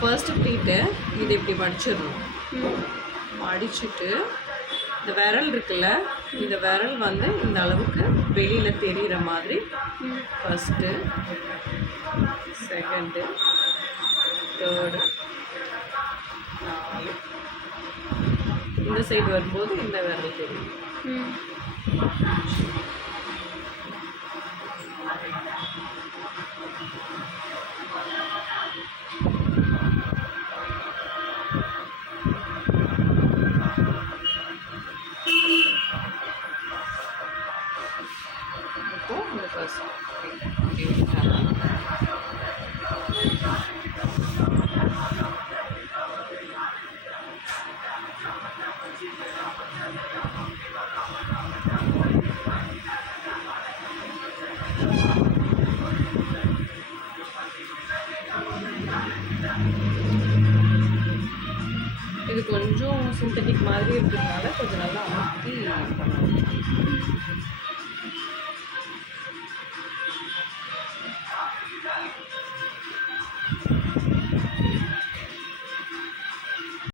First pleat இது இப்படி மடிச்சிடணும். மடிச்சுட்டு இந்த விரல் இருக்குல்ல, இந்த விரல் வந்து இந்த அளவுக்கு வெளியில் தெரிகிற மாதிரி ஃபஸ்ட்டு, செகண்டு, தேர்டு, 4 இந்த சைடு வரும்போது இந்த விரல் தெரியும். இப்போ இந்த ஃபர்ஸ்ட் இது கொஞ்சம் சிந்தட்டிக் மாதிரி இருக்கிறதுனால கொஞ்சம் நல்லா அமுத்தி பண்ணணும்.